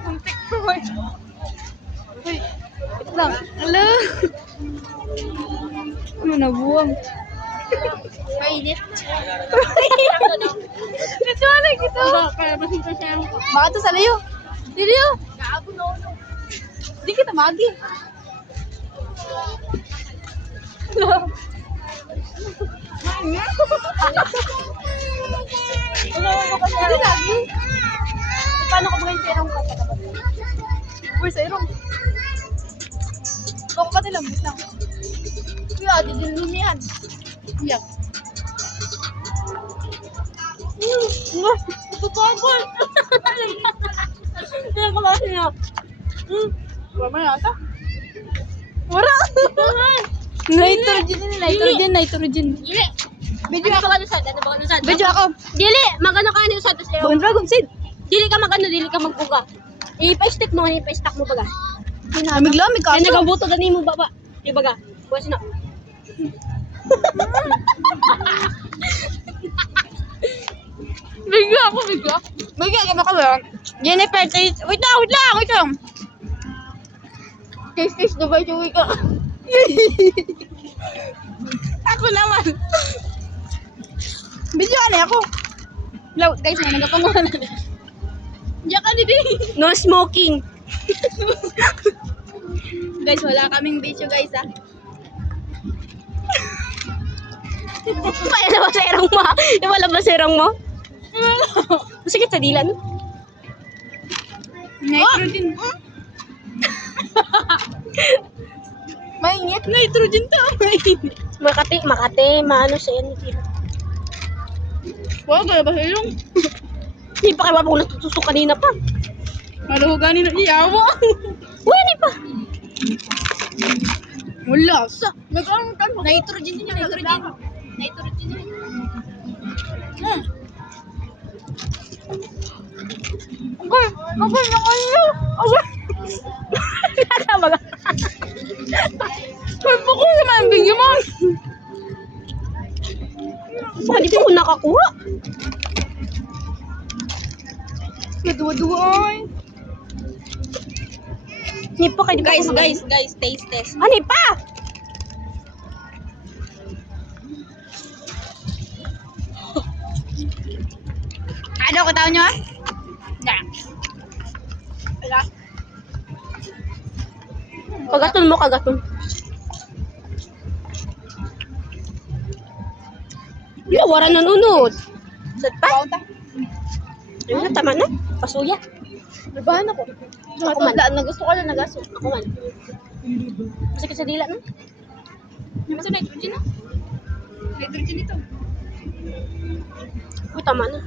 Muntik ko eh. Uy, wait lang. Hello? Ano nabuwang? Mainit. Ito ano ito? Baka to sa layo. Diliyo. Hindi kita magi. Hindi lagi. Paano ko ba yung serong ka? Uy, serong. Bako ka nilang lang. Kuya, didilumihan. Kuya. Tutugol. Hindi ko ba siya? Wala na ata? Wala. Nitrogen. Dili. Video Ano ako. ba kanusad? Ano ba kanusad? Video ako. Dili. Magano ka kanusad? Bone dragon seed. Dili ka magano, dili ka magbuga. Ipa-stick mo, ipa-stack mo baga. Lamig-lamig ka. Kaya nagabuto gani mo baba. Di baga. Buwas na. Bigla ako. Bigla ka ba? Jennifer, taste. Wait lang. Taste, Dubai chewy ka. Ako naman. Video ako. Hello, guys, may nagapanguhan na. Diyan ka didi. No smoking. Guys, wala kaming video, guys, ah. Kaya na ba serong mo? Wala ba serong mo? Masakit sa dila, no? Nitrogen. Mainit. Nitrogen to. Makate, maano siya yan. Wow, kaya ba yung Hindi pa kayo kung natutusok kanina pa. maluhuganin na iyawa? Uy, hindi pa. Wala. Nag-ano? Nitrogen din yun. Nitrogen yun. Okay, na kayo. Okay. Tama ka. Pwede ko naman bigyan mo. Bakit di pa ako nakakuha? Madua-duay. Hindi pa kayo. Guys, taste test. Ano pa? Ano ko tao nyo? Wala. Kagaton mo, kagaton. Yung wala nanunod. Sat pa? Wow, ta. Ayun na, tama na. Pasuya. Nabahan ako. Ako man. Na gusto ko lang nagaso. Ako man. Masakit sa dila, no? Hindi ba sa nitrogen na? Nitrogen ito. Uy, tama na.